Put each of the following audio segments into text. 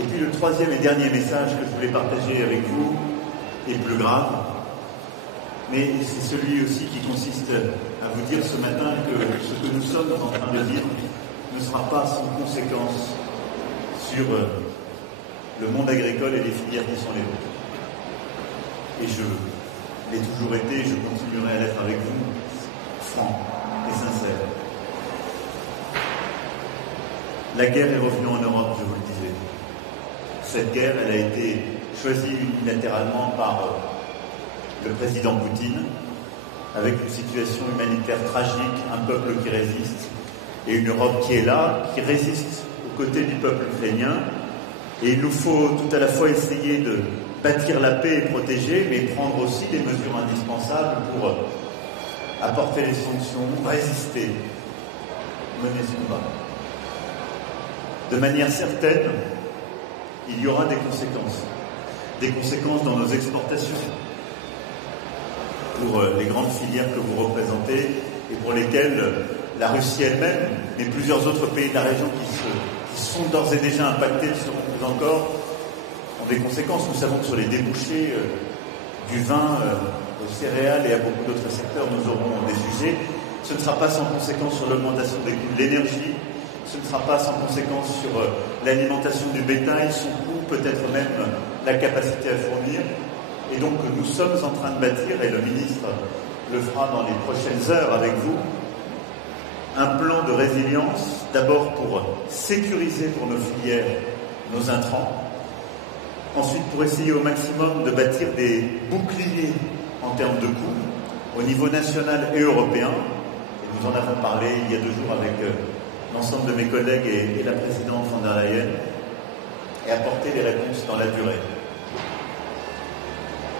Et puis le troisième et dernier message que je voulais partager avec vous est plus grave, mais c'est celui aussi qui consiste à vous dire ce matin que ce que nous sommes en train de vivre ne sera pas sans conséquence sur le monde agricole et les filières qui sont les vôtres. Et je l'ai toujours été et je continuerai à l'être avec vous, franc et sincère. La guerre est revenue en Europe, je vous le disais. Cette guerre, elle a été choisie unilatéralement par le président Poutine, avec une situation humanitaire tragique, un peuple qui résiste, et une Europe qui est là, qui résiste aux côtés du peuple ukrainien. Et il nous faut tout à la fois essayer de bâtir la paix et protéger, mais prendre aussi des mesures indispensables pour apporter les sanctions, résister, mener ce combat. De manière certaine, il y aura des conséquences dans nos exportations, pour les grandes filières que vous représentez et pour lesquelles la Russie elle-même, mais plusieurs autres pays de la région qui sont d'ores et déjà impactés, qui seront plus encore, ont des conséquences. Nous savons que sur les débouchés du vin, aux céréales et à beaucoup d'autres secteurs, nous aurons des sujets. Ce ne sera pas sans conséquence sur l'augmentation des coûts de l'énergie, ce ne sera pas sans conséquence sur l'alimentation du bétail, son coût, peut-être même la capacité à fournir. Et donc nous sommes en train de bâtir, et le ministre le fera dans les prochaines heures avec vous, un plan de résilience, d'abord pour sécuriser pour nos filières nos intrants, ensuite pour essayer au maximum de bâtir des boucliers en termes de coûts au niveau national et européen. Et nous en avons parlé il y a 2 jours avec l'ensemble de mes collègues et la présidente von der Leyen, et apporter des réponses dans la durée.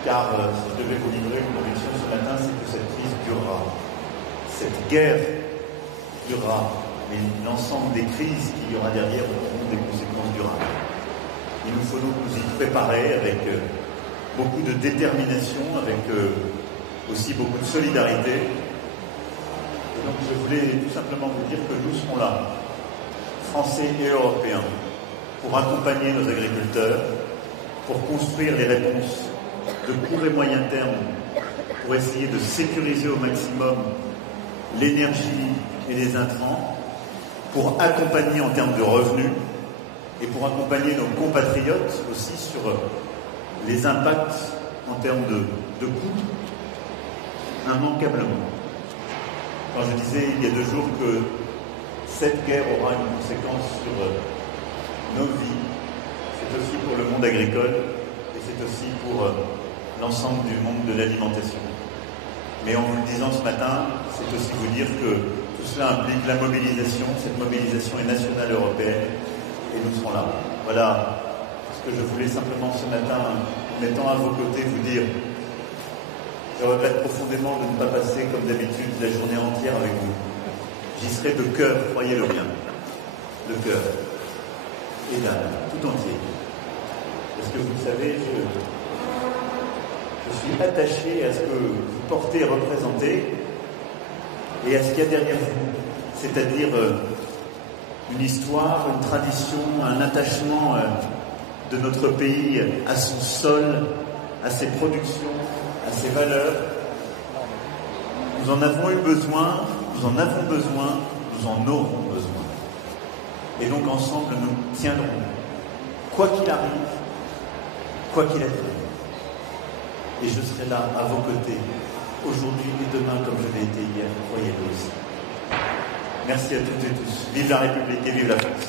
Car si je devais vous livrer une conviction ce matin, c'est que cette crise durera. Cette guerre durera, mais l'ensemble des crises qu'il y aura derrière auront des conséquences durables. Il nous faut donc nous y préparer avec beaucoup de détermination, avec aussi beaucoup de solidarité. Et donc je voulais tout simplement vous dire que nous serons là, Français et Européens, pour accompagner nos agriculteurs, pour construire les réponses de court et moyen terme, pour essayer de sécuriser au maximum l'énergie et les intrants, pour accompagner en termes de revenus et pour accompagner nos compatriotes aussi sur les impacts en termes de coûts, immanquablement. Quand je disais il y a 2 jours que cette guerre aura une conséquence sur nos vies, c'est aussi pour le monde agricole et c'est aussi pour l'ensemble du monde de l'alimentation. Mais en vous le disant ce matin, c'est aussi vous dire que tout cela implique la mobilisation. Cette mobilisation est nationale européenne et nous serons là. Voilà ce que je voulais simplement ce matin, en mettant à vos côtés, vous dire. Je regrette profondément de ne pas passer, comme d'habitude, la journée entière avec vous. J'y serai de cœur, croyez-le bien. De cœur. Et d'âme, tout entier. Parce que vous savez, je suis attaché à ce que vous portez et représentez et à ce qu'il y a derrière vous. C'est-à-dire une histoire, une tradition, un attachement de notre pays à son sol, à ses productions, à ses valeurs. Nous en avons eu besoin, nous en avons besoin, nous en aurons besoin. Et donc ensemble, nous tiendrons, quoi qu'il arrive, quoi qu'il advienne. Et je serai là à vos côtés, aujourd'hui et demain, comme je l'ai été hier, croyez-le aussi. Merci à toutes et tous. Vive la République et vive la France.